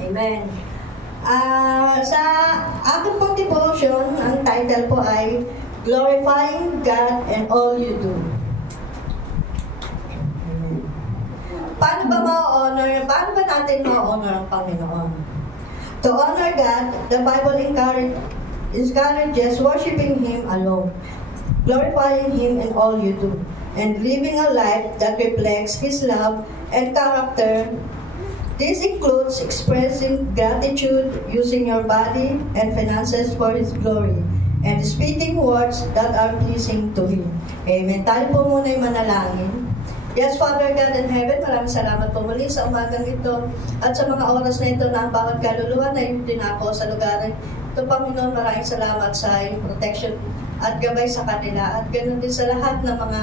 Amen. Sa ating pong devotion, ang title po ay Glorifying God and All You Do. Amen. Paano ba natin ma-honor ang Panginoon? To honor God, the Bible encourages worshiping Him alone, glorifying Him in all you do, and living a life that reflects His love and character. This includes expressing gratitude, using your body and finances for His glory, and speaking words that are pleasing to Him. Amen. Tayo po muna yung manalangin. Yes, Father God in heaven, maraming salamat po muli sa umagang ito at sa mga oras na ito na ang bawat kaluluwa na din ako sa lugar. Ito, Panginoon, maraming salamat sa iyong protection at gabay sa kanila at ganoon din sa lahat ng mga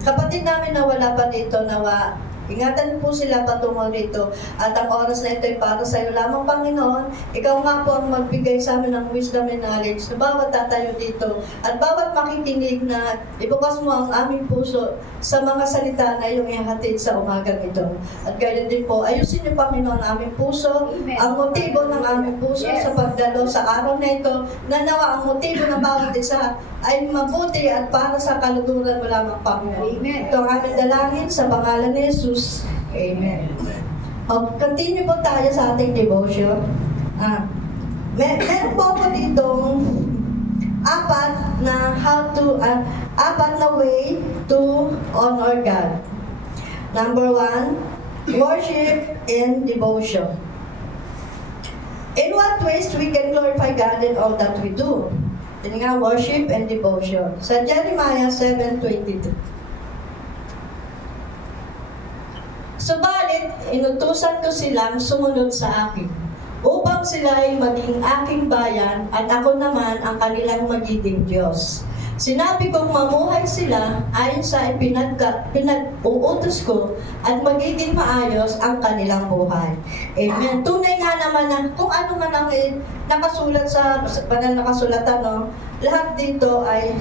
kapatid namin na wala pa dito, nawa ingatan po sila patungo rito. At ang oras na ito ay para sa iyo lamang, Panginoon. Ikaw nga po ang magbigay sa amin ng wisdom and knowledge sa bawat tatayo dito. At bawat makikinig na ibukas mo ang aming puso sa mga salita na iyong ihatid sa umagang ito. At ganoon din po, ayusin niyo, Panginoon, ang aming puso, ang motibo ng aming puso sa pagdalo sa araw na ito, na nawa ang motibo ng bawat isa ay mabuti at para sa kaluguran mo lamang, Panginoon. Ito ang aming dalangin sa pangalan ni Jesus. Amen. Continue po tayo sa ating devotion. Meron po ako ditong apat na way to honor God. Number 1, worship and devotion. In what ways we can glorify God in all that we do? Yun nga, worship and devotion. Sa Jeremiah 7:22. Subalit, inutusan ko silang sumunod sa akin, upang sila ay maging aking bayan at ako naman ang kanilang magiging Diyos. Sinabi kong mamuhay sila ayon sa pinag-uutos ko at magiging maayos ang kanilang buhay. Amen. Tunay nga naman na kung ano man ang nakasulat sa banal na kasulatan, no? Lahat dito ay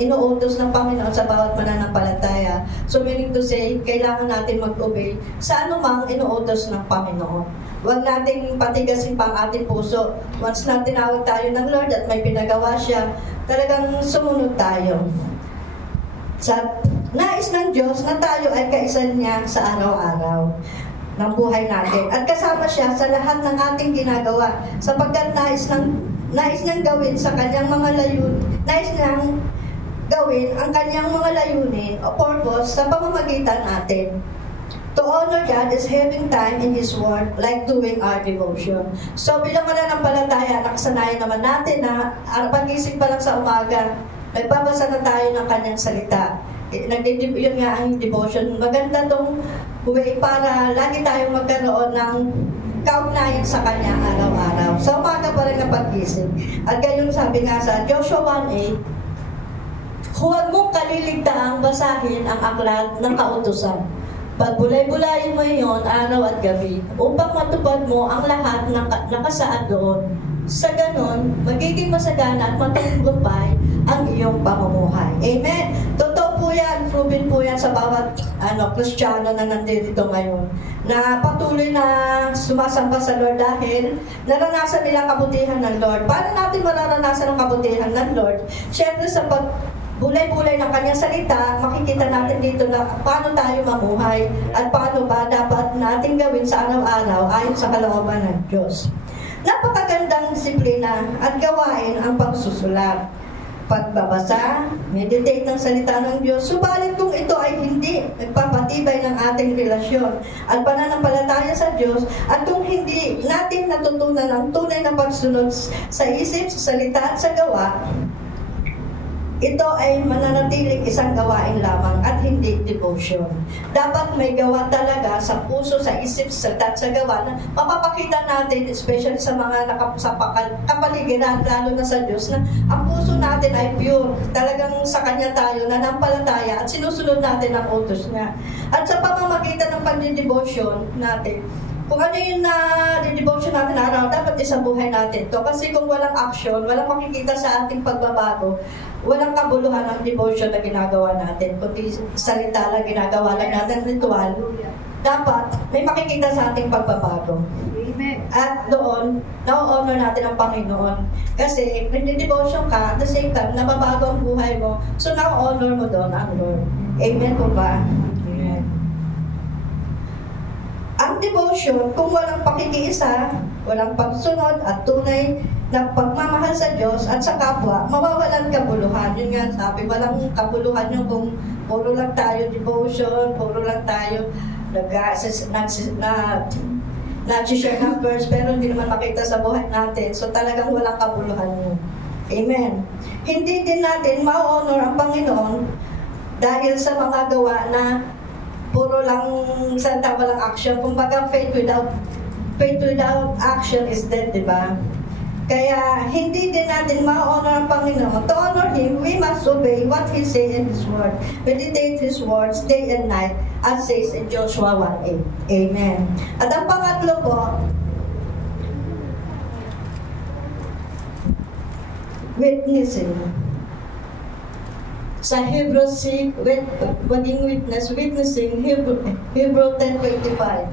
inuutos ng Panginoon sa bawat mananampalataya. So meaning to say, kailangan natin mag-obey sa anumang inuutos ng Panginoon. Huwag nating patigasin pa ang ating puso. Once na tinawag tayo ng Lord at may pinagawa siya, talagang sumunod tayo. Sa nais ng Diyos na tayo ay kaisa niya sa araw-araw ng buhay natin. At kasama siya sa lahat ng ating ginagawa, sapagkat nais niyang gawin sa kanyang mga layunin, nais niyang gawin ang kanyang mga layunin o purpose sa pamamagitan natin. To honor God is having time in His Word, like doing our devotion. So bilang mananampalataya, nakasanayan naman natin na pag-isip pa lang sa umaga, nagbabasa na tayo ng kanyang salita. Yun nga ang devotion. Maganda tong way para lagi tayong magkaroon ng kaugnayan sa kanya araw-araw. Sa umaga pa rin na pag-isip. At gayon sabi nga sa Joshua 1:8, huwag mong kaliligtaang basahin ang aklat ng kautusan. Pagbulay-bulayin mo iyon araw at gabi upang matupad mo ang lahat ng nakasaad doon. Sa ganon, magiging masagana at matagumpay ang iyong pamumuhay. Amen. Totoo po yan, proven po yan sa bawat Kristiyano na nandito ngayon, na patuloy na sumasamba sa Lord dahil naranasan nila kabutihan ng Lord. Paano natin mararanasan ang kabutihan ng Lord? Siyempre sa bulay-bulay ng kanyang salita, makikita natin dito na paano tayo mamuhay at paano ba dapat natin gawin sa araw-araw ayon sa kalooban ng Diyos. Napakagandang disiplina at gawain ang pagsusulat, pagbabasa, meditate ng salita ng Diyos. Subalit kung ito ay hindi nagpapatibay ng ating relasyon at pananampalataya sa Diyos, at kung hindi natin natutunan ang tunay na pagsunod sa isip, sa salita at sa gawa, ito ay mananatiling isang gawain lamang at hindi devotion. Dapat may gawa talaga sa puso, sa isip, sa tat, sa gawa na mapapakita natin, especially sa mga kapaligiran, lalo na sa Diyos, na ang puso natin ay pure. Talagang sa Kanya tayo nanampalataya at sinusunod natin ang utos niya. At sa pamamagitan ng pagdidevotion natin, kung ano yung na-devotion natin araw, dapat isang buhay natin to. Kasi kung walang action, walang makikita sa ating pagbabago, walang kabuluhan ng devotion na ginagawa natin. Kundi salita lang, ginagawa lang natin, ritual, dapat may makikita sa ating pagbabago. At doon, na-honor natin ang Panginoon. Kasi, nagde-devotion ka, at the same time, nababago ang buhay mo. So, na-honor mo doon ang Lord. Amen po ba? Amen. Ang devotion, kung walang pakikiisa, walang pagsunod at tunay na pagmamahal sa Diyos at sa kapwa, mawawalan kabuluhan. Yun nga sabi, walang kabuluhan yung kung puro lang tayo devotion, puro lang tayo nag-share ng verse, pero hindi naman makita sa buhay natin. So talagang walang kabuluhan yun. Amen. Hindi din natin ma-honor ang Panginoon dahil sa mga gawa na puro lang salita, walang action. Kumbaga, faith without action is dead, di ba? Kaya, hindi din natin ma-honor ang Panginoon. To honor Him, we must obey what He says in His Word. Meditate His words day and night, as says in Joshua 1:8. Amen. At ang pangatlo po, witnessing. Sa Hebrew 6, maging witnessing, Hebrew 10:25.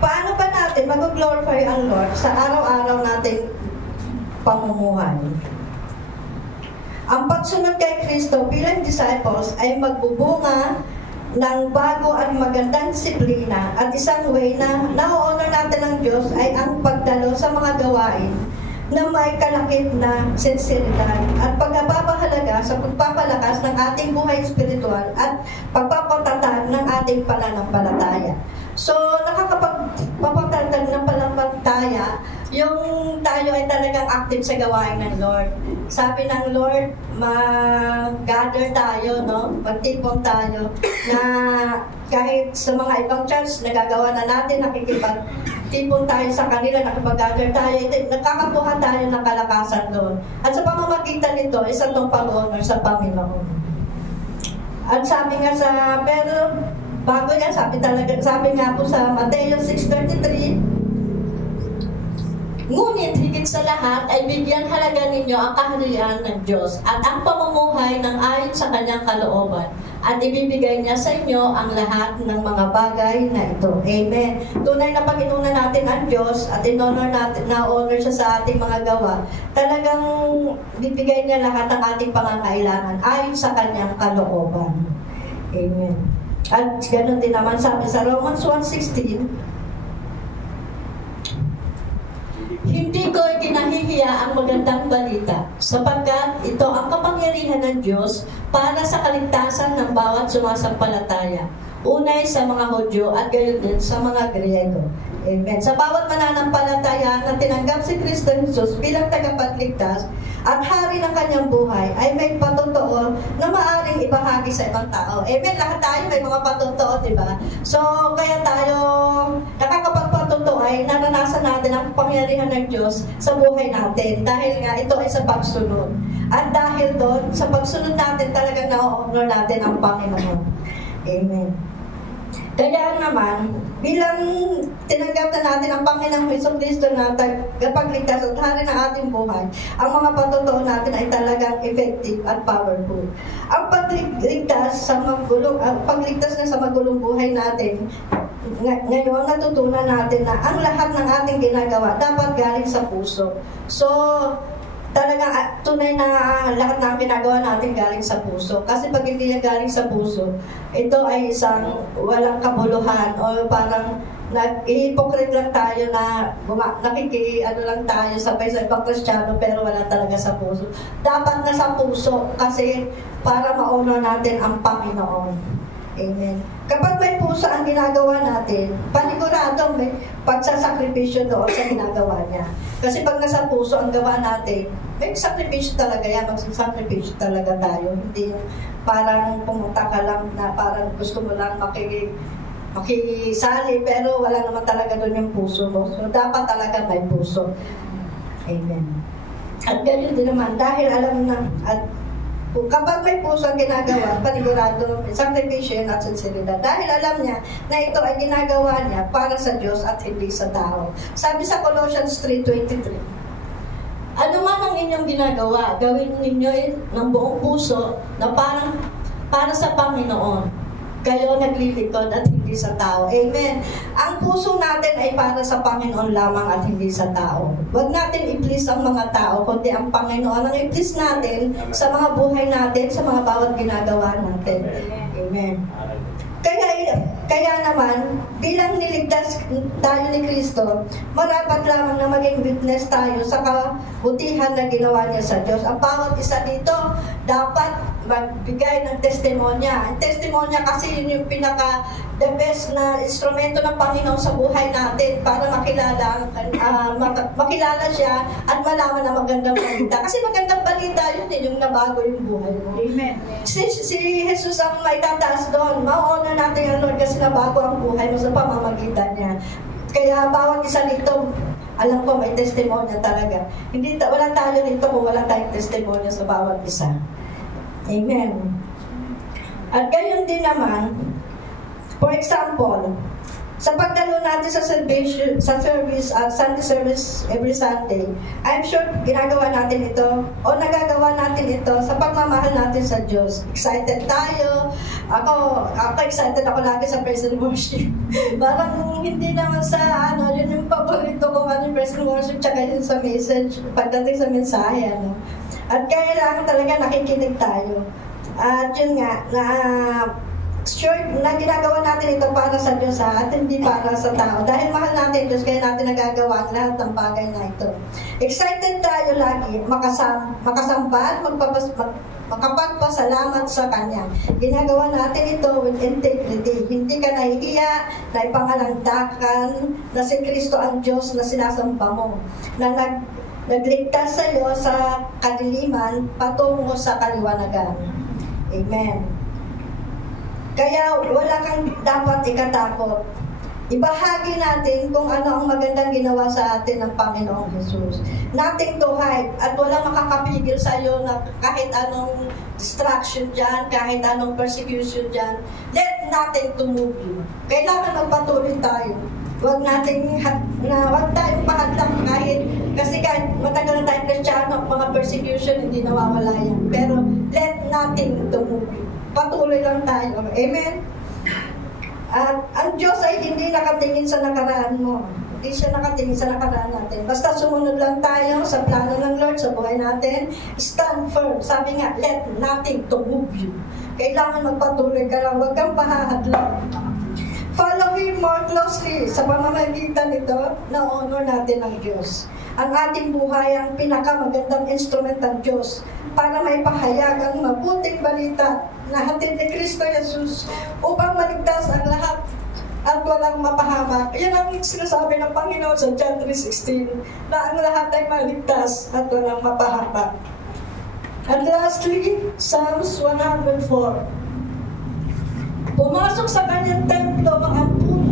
Paano ba natin mag-glorify ang Lord sa araw-araw nating pamumuhay? Ang pagsunod kay Kristo bilang disciples ay magbubunga ng bago at magandang disiplina, at isang way na na-honor natin ng Diyos ay ang pagdalo sa mga gawain na may kalakip na sinseridad at pagpapahalaga sa pagpapalakas ng ating buhay espiritual at pagpapatatag ng ating pananampalataya. So, nakakapagpapatatag ng pananampalataya yung tayo ay talagang active sa gawain ng Lord. Sabi ng Lord, mag-gather tayo, no? Magtipon tayo na kahit sa mga ibang church, nagagawa na natin, nakikipagtipon tayo sa kanila, nakipag-gather tayo, nagkakakuha tayo ng kalakasan doon. At sa pamamagitan nito, isa itong pag-honor sa Panginoon. At sabi nga pero bago yan, sabi nga po sa Mateo 6:33, ngunit higit sa lahat ay bigyan halaga ninyo ang kaharian ng Diyos at ang pamumuhay ng ayon sa kanyang kalooban, at ibibigay niya sa inyo ang lahat ng mga bagay na ito. Amen. Tunay na Panginoon natin ang Diyos at in-honor natin, na-honor siya sa ating mga gawa. Talagang bibigay niya lahat ng ating pangangailangan ayon sa kanyang kalooban. Amen. At ganoon din naman sabi sa Romans 1:16, hindi ko kinahihiya ang magandang balita, sapagkat ito ang kapangyarihan ng Diyos para sa kaligtasan ng bawat sumasampalataya. Unay sa mga Hudyo at gayon din sa mga Griego. Amen. Sa bawat mananampalataya na tinanggap si Kristo Jesus bilang tagapagligtas at hari ng kanyang buhay, ay may patotoo na maaring ibahagi sa ibang tao. Amen. Lahat tayo may mga patotoo, diba? So, kaya tayo nakakapagpatotoo ay naranasan natin ang pangyarihan ng Diyos sa buhay natin. Dahil nga ito ay sa pagsunod. At dahil doon, sa pagsunod natin, talagang na-honor natin ang Panginoon. Amen. Kaya naman, bilang tinanggap na natin ang Panginoong Jesucristo na tagapagligtas at hari ng ating buhay, ang mga patotoo natin ay talagang effective at powerful. Ang pagligtas na sa magulong buhay natin, ngayon natutunan natin na ang lahat ng ating ginagawa dapat galing sa puso. So, talaga tunay na lahat ng ginagawa natin galing sa puso. Kasi pag hindi yan galing sa puso, ito ay isang walang kabuluhan o parang nag-hypocrite lang tayo na lang tayo sabay sa ibang Kristiyano pero wala talaga sa puso. Dapat na sa puso kasi para ma-honor natin ang Panginoon. Amen. Kapag may puso ang ginagawa natin, panigurado may pagsasakripisyo doon sa ginagawa niya. Kasi pag nasa puso ang gawa natin, may sakripisyo talaga yan, magsasakripisyo talaga tayo. Hindi parang pumunta ka lang na parang gusto mo lang makisali, pero wala naman talaga doon yung puso mo. So, dapat talaga may puso. Amen. At ganyan din naman, dahil alam na, at kapag may puso ang ginagawa, panigurado, sakripisyo at sinseridad. Dahil alam niya na ito ay ginagawa niya para sa Diyos at hindi sa tao. Sabi sa Colossians 3:23, ano man ang inyong ginagawa, gawin ninyo ng buong puso na parang para sa Panginoon. Kayo naglilingkod at hindi sa tao. Amen. Ang puso natin ay para sa Panginoon lamang at hindi sa tao. Huwag natin i-please ang mga tao, kundi ang Panginoon ang i-please natin sa mga buhay natin, sa mga bawat ginagawa natin. Amen. Kaya naman, bilang niligtas tayo ni Kristo, marapat lamang na maging witness tayo sa kabutihan na ginawa niya sa Diyos. Ang bawat isa dito, dapat magbigay ng testimonya. Ang testimonya kasi yun yung the best na instrumento ng Panginoon sa buhay natin para makilala siya at malaman na magandang balita. Kasi magandang balita yun yung nabago yung buhay mo. Amen. Si Jesus ang may tataas doon. Mauuna natin yung Lord kasi nabago ang buhay mo sa pamamagitan niya. Kaya bawat isa dito, alam ko may testimonya talaga. Wala tayo dito kung wala tayong testimonya sa bawat isa. Amen. At gayon din naman, for example, sa pagdalo natin sa service, Sunday service every Sunday, I'm sure ginagawa natin ito o nagagawa natin ito sa pagmamahal natin sa Diyos. Excited tayo. Ako excited ako lagi sa praise and worship. Parang hindi naman sa yun yung paborito ko yung praise and worship tsaka yun sa message, pagdating sa mensahe, At kailangan talaga nakikinig tayo. At yun nga, sure na ginagawa natin ito para sa Diyos at hindi para sa tao. Dahil mahal natin Diyos, kaya natin nagagawa ang lahat ng bagay na ito. Excited tayo lagi, makasambal, makapagpasalamat sa Kanya. Ginagawa natin ito with integrity. Hindi ka nahihiya, na ipangalagdakan na si Kristo ang Diyos na sinasamba mo. Na nagligtas sa iyo sa kadiliman patungo sa kaliwanagan. Amen. Kaya wala kang dapat ikatakot. Ibahagi natin kung ano ang magandang ginawa sa atin ng Panginoong Jesus. Nothing to hide at walang makakapigil sa iyo na kahit anong distraction dyan, kahit anong persecution dyan. Let nothing to move you. Kailangan magpatuloy tayo. Huwag tayong pahadlang kasi kahit matagal na tayong Kristiyano, mga persecution, hindi nawawala yan. Pero let nothing to move you. Patuloy lang tayo. Amen? At ang Diyos ay hindi nakatingin sa nakaraan mo. Hindi siya nakatingin sa nakaraan natin. Basta sumunod lang tayo sa plano ng Lord sa buhay natin. Stand firm. Sabi nga, let nothing to move you. Kailangan magpatuloy ka lang. Huwag kang pahahadlang. Follow Him more closely sa pamamagitan nito na honor natin ang Diyos. Ang ating buhay ang pinakamagandang instrument ng Diyos para may pahayag ang mabuting balita na hatid ni Kristo Jesus upang maligtas ang lahat at walang mapahamak. Yan ang sinasabi ng Panginoon sa John 3:16 na ang lahat ay maligtas at walang mapahamak. And lastly, Psalms 104. Pumasok sa kanyang templo,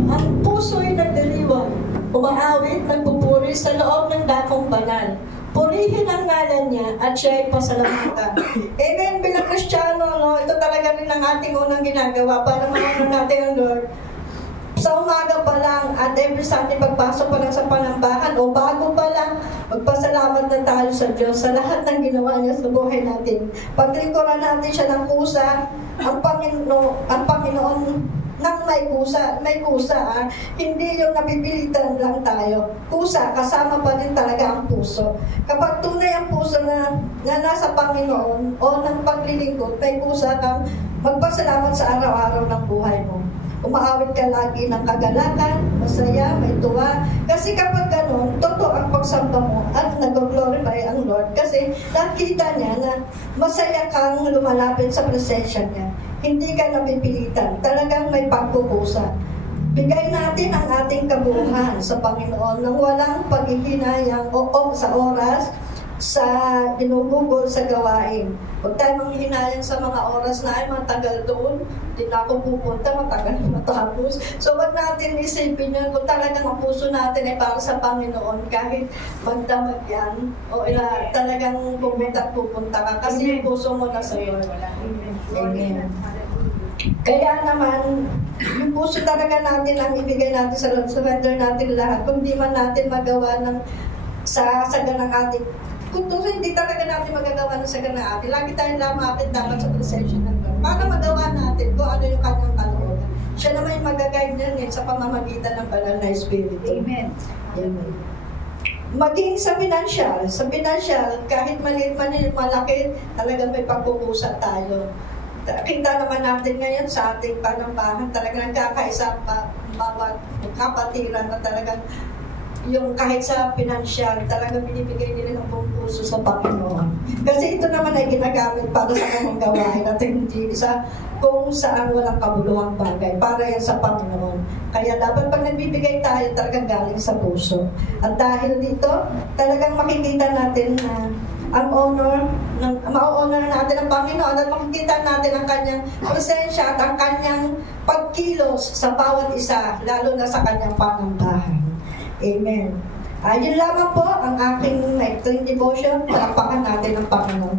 ang puso'y nagdiriwang, umaawit, nagpupuri sa loob ng dakong banal. Purihin ang ngalan niya at siya'y pasalamatan. Amen, bilang Kristiyano, ito talaga rin ang ating unang ginagawa para maano natin ang Lord. Sa umaga pa lang at every Sunday pagpasok pa lang sa panambahan o bago pa lang, magpasalamat na tayo sa Diyos sa lahat ng ginawa niya sa buhay natin. Paglingkuran natin siya ng kusa, ang Panginoon ng may kusa, hindi yung napipilitan lang tayo. Kusa, kasama pa din talaga ang puso. Kapag tunay ang puso na nasa Panginoon o ng paglilingkod, may kusa kang magpasalamat sa araw-araw ng buhay mo. Umaawit ka lagi ng kagalakan, masaya, may tuwa. Kasi kapag ganun, totoo ang pagsamba mo at nag-glorify ang Lord. Kasi nakita niya na masaya kang lumalapit sa presensya niya. Hindi ka napipilitan. Talagang may pagkukusa. Bigay natin ang ating kabuuan sa Panginoon nang walang paghihinayang o sa oras, sa ginugugol sa gawain. Huwag tayo manghihinayang sa mga oras na ay matagal doon. Hindi na ako pupunta, matagal matapos. So wag natin isipin yun kung talagang ang puso natin ay para sa Panginoon kahit magdamag yan o talagang pupunta ka kasi yung puso mo nasa Lord. Amen. Kaya naman, yung puso talaga natin ang ibigay natin sa Lord. Surrender natin lahat. Kung di man natin magawa sa ganang ating kung hindi talaga natin magagawa ng saganaan, lagi tayong lamapit dapat sa presensya ng Lord. Para magawa natin sa pamamagitan ng banal na Espiritu. Amen. Amen. Maging sa financial, kahit maliit man malaki, talagang may pagkukusa tayo. Kita naman natin ngayon sa ating panambahan, talagang nagkakaisa pa bawat kapatiran na talagang yung kahit sa financial, talagang binibigay nila ng buong puso sa Panginoon. Kasi ito naman ay ginagamit para sa kanyang gawain at hindi sa kung saan walang kabuluhang bagay. Para yan sa Panginoon. Kaya dapat pag nagbibigay tayo, talagang galing sa puso. At dahil dito, talagang makikita natin na ang ma-honor natin ang Panginoon at makikita natin ang kanyang presensya at ang kanyang pagkilos sa bawat isa, lalo na sa kanyang panambahan. Amen. Yun lamang po ang aking nighttime devotion. Palakpakan natin ang Panginoon.